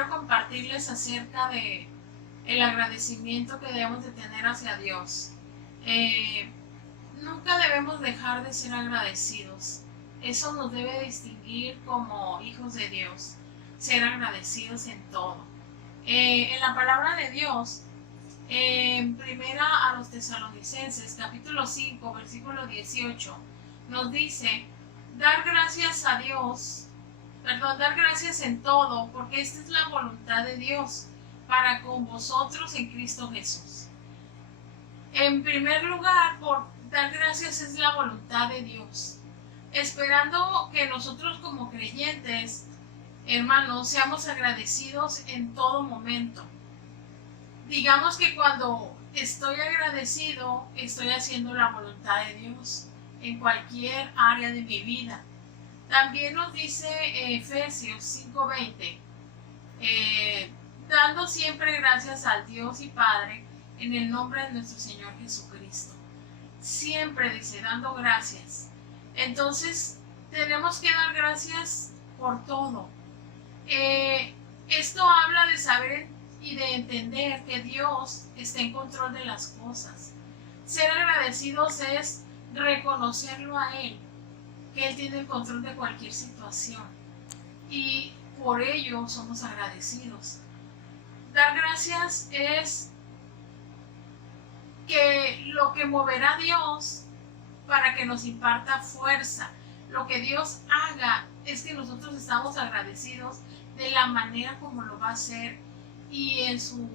quiero compartirles acerca de el agradecimiento que debemos de tener hacia Dios. Nunca debemos dejar de ser agradecidos. Eso nos debe distinguir como hijos de Dios, ser agradecidos en todo. En la palabra de Dios, en primera a los Tesalonicenses, capítulo 5, versículo 18, nos dice, dar gracias a Dios, dar gracias en todo, porque esta es la voluntad de Dios para con vosotros en Cristo Jesús. En primer lugar, por dar gracias es la voluntad de Dios, esperando que nosotros como creyentes, hermanos, seamos agradecidos en todo momento. Digamos que cuando estoy agradecido, estoy haciendo la voluntad de Dios en cualquier área de mi vida. También nos dice Efesios 5:20, dando siempre gracias al Dios y Padre en el nombre de nuestro Señor Jesucristo. Siempre dice, dando gracias. Entonces, tenemos que dar gracias por todo. Esto habla de saber y de entender que Dios está en control de las cosas. Ser agradecidos es reconocerlo a Él, que Él tiene el control de cualquier situación. Y por ello somos agradecidos. Dar gracias es que lo que moverá a Dios para que nos imparta fuerza. Lo que Dios haga es que nosotros estamos agradecidos de la manera como lo va a hacer y en su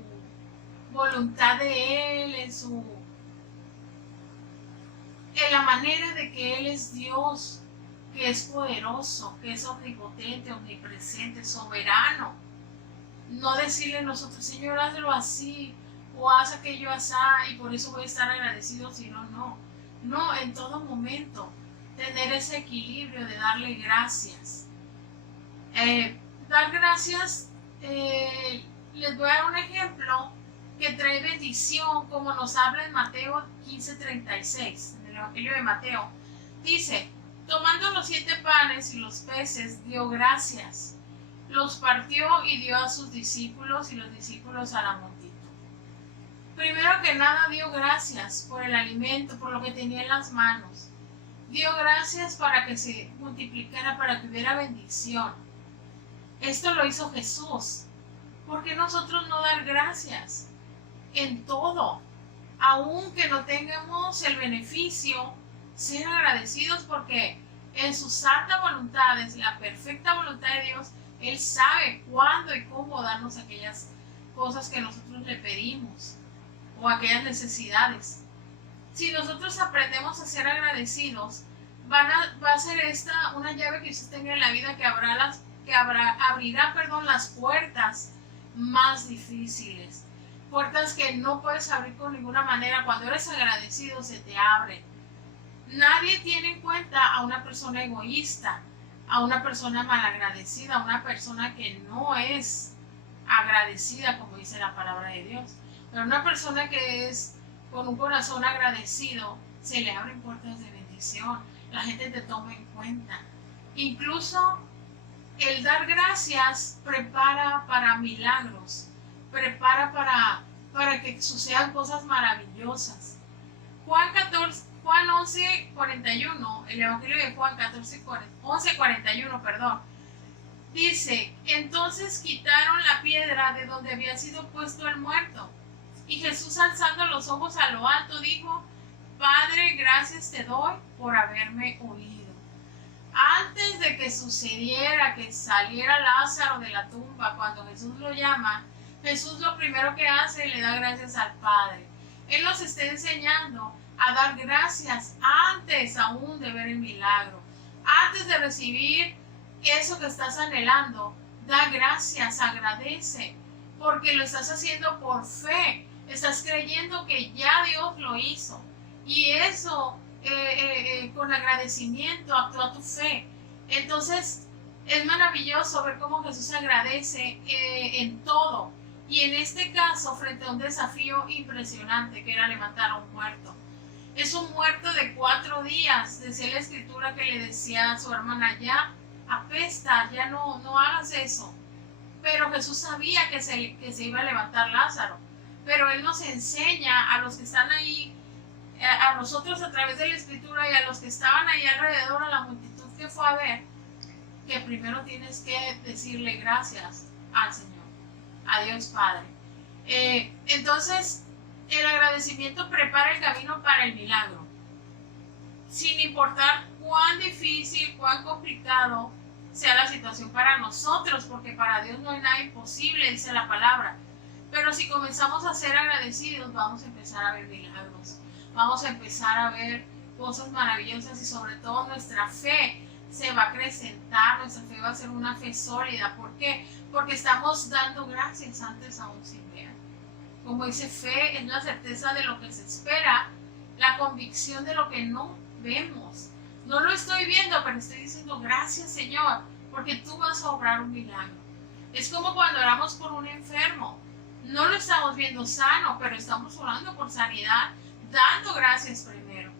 voluntad de Él, en la manera de que Él es Dios, que es poderoso, que es omnipotente, omnipresente, soberano. No decirle a nosotros, Señor, hazlo así, o haz aquello así, y por eso voy a estar agradecido, sino no. No, en todo momento, tener ese equilibrio de darle gracias. Dar gracias, les voy a dar un ejemplo que trae bendición, como nos habla en Mateo 15:36, en el Evangelio de Mateo. Dice, tomando los 7 panes y los peces, dio gracias, los partió y dio a sus discípulos y los discípulos a la multitud. Primero que nada dio gracias por el alimento, por lo que tenía en las manos. Dio gracias para que se multiplicara, para que hubiera bendición. Esto lo hizo Jesús. ¿Por qué nosotros no dar gracias? En todo, aunque no tengamos el beneficio, ser agradecidos porque en su santa voluntad, en la perfecta voluntad de Dios, Él sabe cuándo y cómo darnos aquellas cosas que nosotros le pedimos o aquellas necesidades. Si nosotros aprendemos a ser agradecidos, va a ser esta una llave que usted tenga en la vida que abrirá las puertas más difíciles, puertas que no puedes abrir con ninguna manera. Cuando eres agradecido se te abren. Nadie tiene en cuenta a una persona egoísta, a una persona malagradecida, a una persona que no es agradecida, como dice la palabra de Dios. Pero una persona que es con un corazón agradecido, se le abren puertas de bendición. La gente te toma en cuenta. Incluso el dar gracias prepara para milagros, prepara para que sucedan cosas maravillosas. Juan 11:41, el Evangelio de Juan 11:41, dice, entonces quitaron la piedra de donde había sido puesto el muerto. Y Jesús, alzando los ojos a lo alto, dijo, Padre, gracias te doy por haberme oído. Antes de que sucediera que saliera Lázaro de la tumba, cuando Jesús lo llama, Jesús lo primero que hace es le da gracias al Padre. Él nos está enseñando a dar gracias antes aún de ver el milagro. Antes de recibir eso que estás anhelando, da gracias, agradece, porque lo estás haciendo por fe. Estás creyendo que ya Dios lo hizo. Y eso, con agradecimiento, actúa tu fe. Entonces, es maravilloso ver cómo Jesús agradece en todo. Y en este caso, frente a un desafío impresionante, que era levantar a un muerto. Es un muerto de 4 días. Decía la escritura que le decía a su hermana, ya apesta, ya no hagas eso. Pero Jesús sabía que se iba a levantar Lázaro, pero Él nos enseña a los que están ahí, a nosotros a través de la Escritura y a los que estaban ahí alrededor, a la multitud que fue a ver, que primero tienes que decirle gracias al Señor, a Dios Padre. Entonces, el agradecimiento prepara el camino para el milagro, sin importar cuán difícil, cuán complicado sea la situación para nosotros, porque para Dios no hay nada imposible, dice la palabra. Pero si comenzamos a ser agradecidos, vamos a empezar a ver milagros, vamos a empezar a ver cosas maravillosas y sobre todo nuestra fe se va a acrecentar, nuestra fe va a ser una fe sólida. ¿Por qué? Porque estamos dando gracias antes aún sin ver. Como dice, fe es la certeza de lo que se espera, la convicción de lo que no vemos. No lo estoy viendo, pero estoy diciendo gracias, Señor, porque tú vas a obrar un milagro. Es como cuando oramos por un enfermo. No lo estamos viendo sano, pero estamos orando por sanidad, dando gracias primero.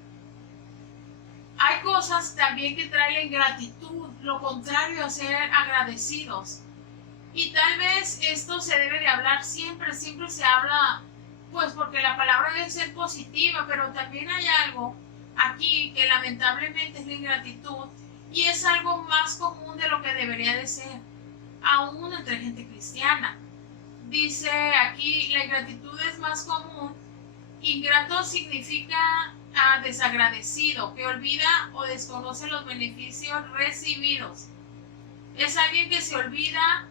Hay cosas también que traen la ingratitud, lo contrario a ser agradecidos. Y tal vez esto se debe de hablar siempre se habla, pues porque la palabra debe ser positiva, pero también hay algo aquí que lamentablemente es la ingratitud y es algo más común de lo que debería de ser, aún entre gente cristiana. Dice aquí, la ingratitud es más común. Ingrato significa desagradecido, que olvida o desconoce los beneficios recibidos. Es alguien que se olvida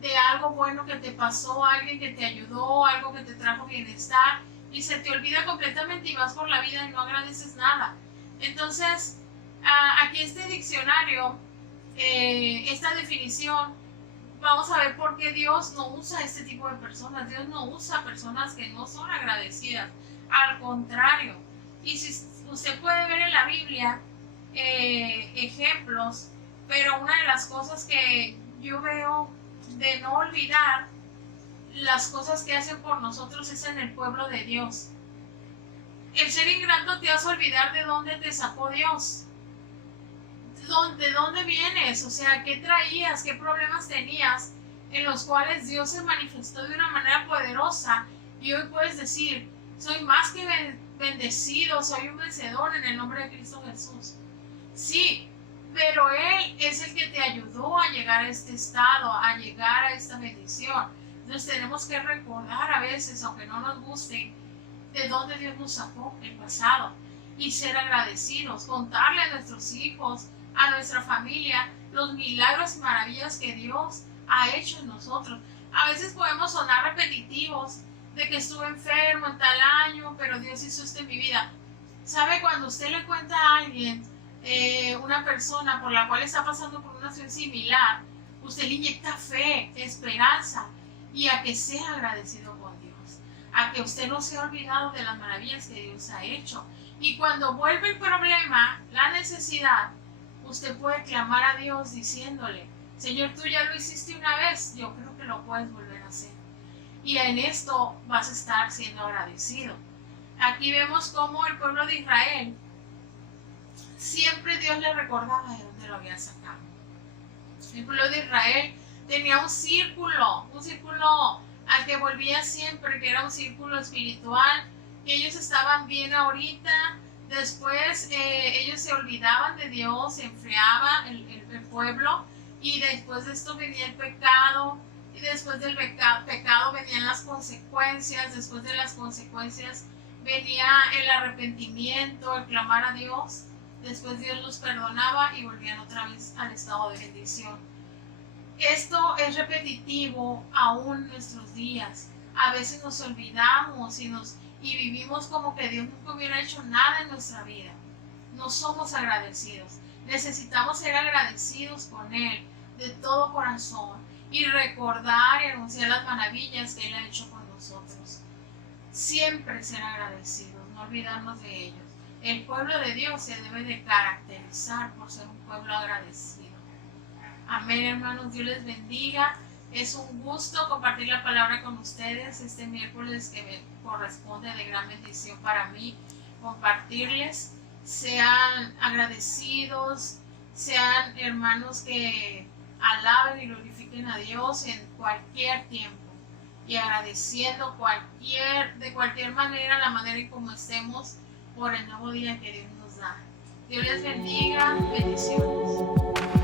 de algo bueno que te pasó, alguien que te ayudó, algo que te trajo bienestar, y se te olvida completamente y vas por la vida y no agradeces nada. Entonces, aquí este diccionario, esta definición, vamos a ver por qué Dios no usa este tipo de personas. Dios no usa personas que no son agradecidas, al contrario. Y si usted puede ver en la Biblia ejemplos, pero una de las cosas que yo veo de no olvidar las cosas que hacen por nosotros es en el pueblo de Dios. El ser ingrato te hace olvidar de dónde te sacó Dios, de dónde vienes, o sea, qué traías, qué problemas tenías, en los cuales Dios se manifestó de una manera poderosa, y hoy puedes decir, soy más que bendecido, soy un vencedor en el nombre de Cristo Jesús. Sí, pero Él es el que te ayudó a llegar a este estado, a llegar a esta bendición. Entonces tenemos que recordar a veces, aunque no nos guste, de dónde Dios nos sacó en el pasado y ser agradecidos, contarle a nuestros hijos, a nuestra familia, los milagros y maravillas que Dios ha hecho en nosotros. A veces podemos sonar repetitivos de que estuve enfermo en tal año, pero Dios hizo esto en mi vida. ¿Sabe? Cuando usted le cuenta a alguien, una persona por la cual está pasando por una situación similar, usted le inyecta fe, esperanza y a que sea agradecido con Dios, a que usted no se ha olvidado de las maravillas que Dios ha hecho. Y cuando vuelve el problema, la necesidad, usted puede clamar a Dios diciéndole, Señor, tú ya lo hiciste una vez, yo creo que lo puedes volver a hacer. Y en esto vas a estar siendo agradecido. Aquí vemos cómo el pueblo de Israel, siempre Dios le recordaba de dónde lo había sacado. El pueblo de Israel tenía un círculo al que volvía siempre, que era un círculo espiritual, que ellos estaban bien ahorita, después ellos se olvidaban de Dios, se enfriaba el pueblo, y después de esto venía el pecado, y después del pecado venían las consecuencias, después de las consecuencias venía el arrepentimiento, el clamar a Dios, después Dios los perdonaba y volvían otra vez al estado de bendición. Esto es repetitivo aún en nuestros días. A veces nos olvidamos y vivimos como que Dios nunca hubiera hecho nada en nuestra vida. No somos agradecidos. Necesitamos ser agradecidos con Él de todo corazón y recordar y anunciar las maravillas que Él ha hecho con nosotros. Siempre ser agradecidos, no olvidarnos de ellos. El pueblo de Dios se debe de caracterizar por ser un pueblo agradecido. Amén, hermanos, Dios les bendiga. Es un gusto compartir la palabra con ustedes este miércoles que me corresponde de gran bendición para mí compartirles. Sean agradecidos, sean hermanos que alaben y glorifiquen a Dios en cualquier tiempo y agradeciendo de cualquier manera, la manera en como estemos por el nuevo día que Dios nos da. Dios les bendiga, bendiciones.